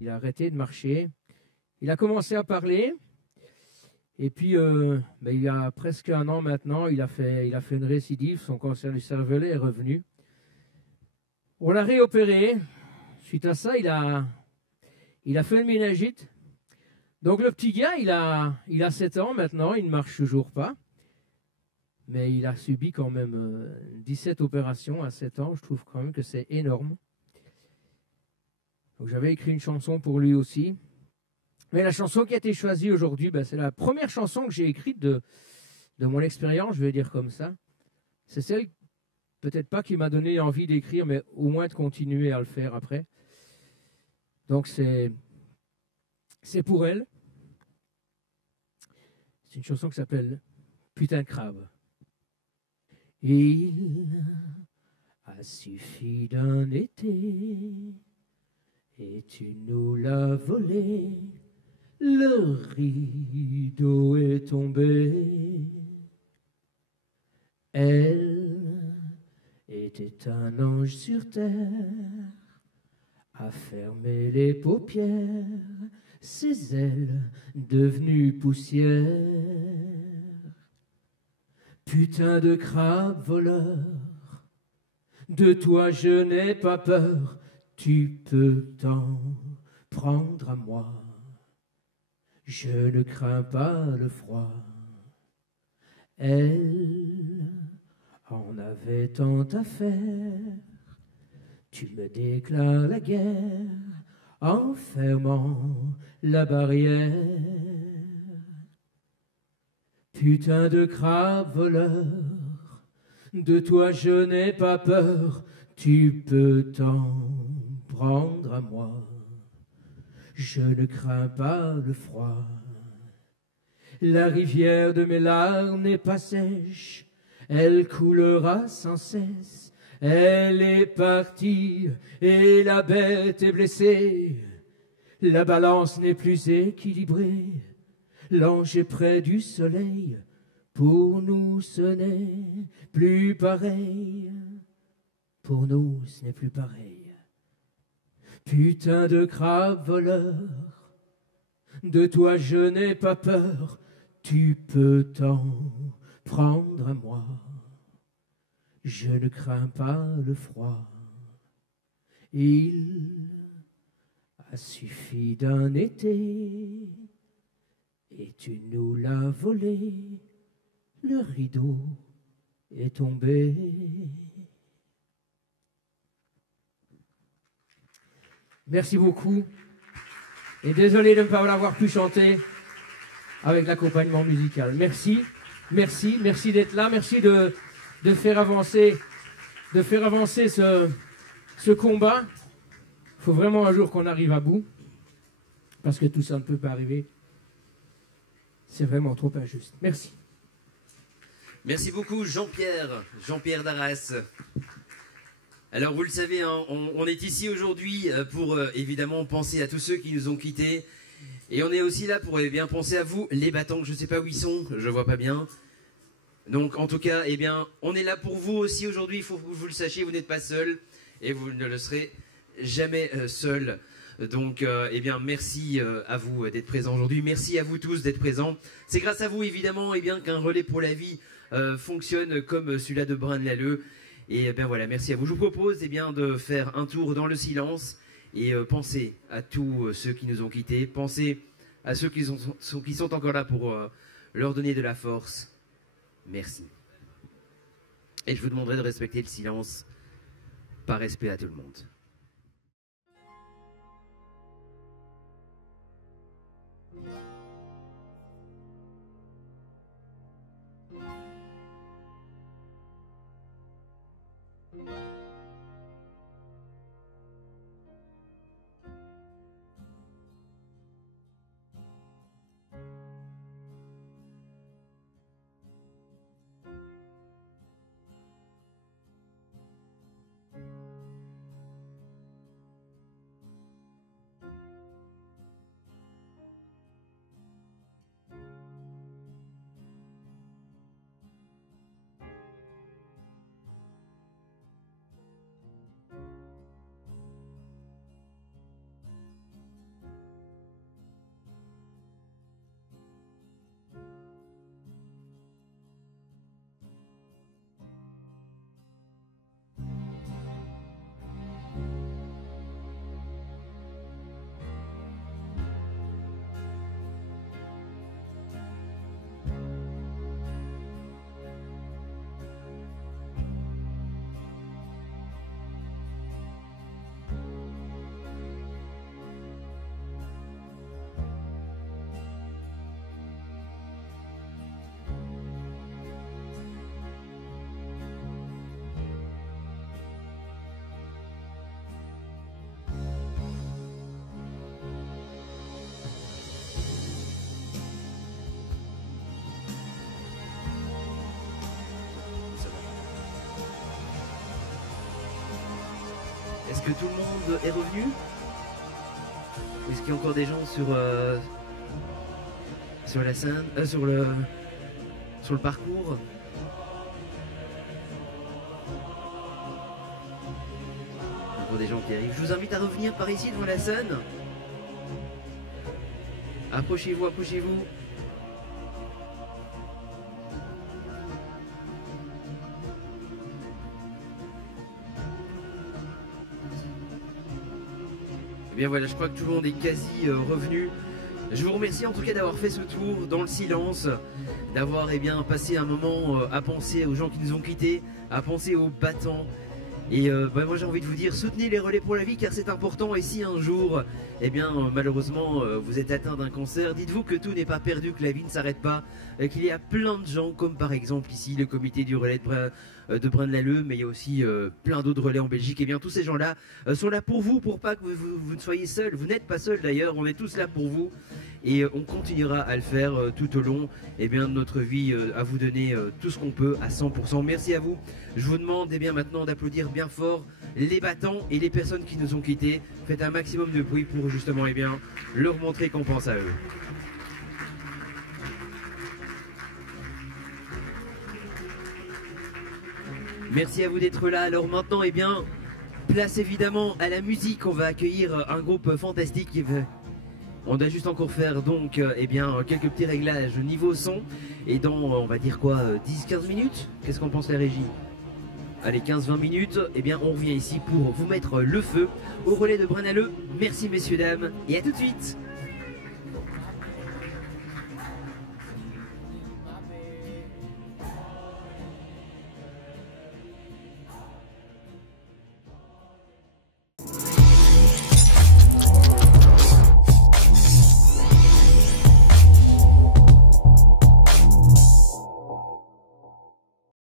Il a arrêté de marcher. Il a commencé à parler. Et puis, il y a presque un an maintenant, il a fait une récidive. Son cancer du cervelet est revenu. On l'a réopéré. Suite à ça, il a fait une méningite. Donc le petit gars, il a 7 ans maintenant, il ne marche toujours pas. Mais il a subi quand même 17 opérations à 7 ans. Je trouve quand même que c'est énorme. Donc j'avais écrit une chanson pour lui aussi. Mais la chanson qui a été choisie aujourd'hui, c'est la première chanson que j'ai écrite de mon expérience, je vais dire comme ça. C'est celle, peut-être pas qui m'a donné envie d'écrire, mais au moins de continuer à le faire après. Donc c'est pour elle. C'est une chanson qui s'appelle Putain de crabe. Il a suffi d'un été et tu nous l'as volé. Le rideau est tombé. Elle était un ange sur terre, a fermé les paupières, ses ailes devenues poussière. Putain de crabe voleur, de toi je n'ai pas peur, tu peux t'en prendre à moi. Je ne crains pas le froid. Elle en avait tant à faire. Tu me déclares la guerre en fermant la barrière. Putain de crabe voleur, de toi je n'ai pas peur. Tu peux t'en prendre à moi. Je ne crains pas le froid. La rivière de mes larmes n'est pas sèche, elle coulera sans cesse. Elle est partie et la bête est blessée. La balance n'est plus équilibrée. L'ange est près du soleil. Pour nous ce n'est plus pareil. Pour nous ce n'est plus pareil. Putain de crabe voleur, de toi je n'ai pas peur, tu peux t'en prendre à moi. Je ne crains pas le froid. Il a suffi d'un été et tu nous l'as volé. Le rideau est tombé. Merci beaucoup. Et désolé de ne pas l'avoir pu chanter avec l'accompagnement musical. Merci, merci, merci d'être là. Merci de faire avancer, ce combat. Il faut vraiment un jour qu'on arrive à bout, parce que tout ça ne peut pas arriver. C'est vraiment trop injuste. Merci. Merci beaucoup Jean-Pierre Darras. Alors vous le savez, hein, on est ici aujourd'hui pour évidemment penser à tous ceux qui nous ont quittés. Et on est aussi là pour bien penser à vous, les battants. Je ne sais pas où ils sont, je ne vois pas bien. Donc en tout cas, on est là pour vous aussi aujourd'hui. Il faut que vous le sachiez, vous n'êtes pas seul et vous ne le serez jamais seul. Donc merci à vous d'être présents aujourd'hui. Merci à vous tous d'être présents. C'est grâce à vous évidemment qu'un relais pour la vie fonctionne comme celui-là de Braine-l'Alleud. Et voilà, merci à vous. Je vous propose de faire un tour dans le silence et penser à tous ceux qui nous ont quittés. Pensez à ceux qui sont encore là pour leur donner de la force. Merci. Et je vous demanderai de respecter le silence par respect à tout le monde. Est-ce que tout le monde est revenu? Ou est-ce qu'il y a encore des gens sur la scène, sur le parcours? Encore des gens qui arrivent. Je vous invite à revenir par ici devant la scène. Approchez-vous, approchez-vous. Et bien voilà, je crois que tout le monde est quasi revenu. Je vous remercie en tout cas d'avoir fait ce tour dans le silence, d'avoir passé un moment à penser aux gens qui nous ont quittés, à penser aux battants. Et moi j'ai envie de vous dire, soutenez les Relais pour la Vie car c'est important. Et si un jour, malheureusement, vous êtes atteint d'un cancer, dites-vous que tout n'est pas perdu, que la vie ne s'arrête pas, qu'il y a plein de gens, comme par exemple ici le comité du relais de Braine-l'Alleud, mais il y a aussi plein d'autres relais en Belgique. Et bien tous ces gens-là sont là pour vous, pour pas que vous ne soyez seuls. Vous n'êtes pas seuls d'ailleurs, on est tous là pour vous. Et on continuera à le faire tout au long de notre vie, à vous donner tout ce qu'on peut à 100%. Merci à vous. Je vous demande maintenant d'applaudir bien fort les battants et les personnes qui nous ont quittés. Faites un maximum de bruit pour justement leur montrer qu'on pense à eux. Merci à vous d'être là. Alors maintenant, place évidemment à la musique. On va accueillir un groupe fantastique. On doit juste encore faire donc quelques petits réglages au niveau son. Et dans, on va dire quoi, 10-15 minutes? Qu'est-ce qu'on pense la régie? Allez, 15-20 minutes, on revient ici pour vous mettre le feu au relais de Braine-l'Alleud. Merci messieurs, dames, et à tout de suite.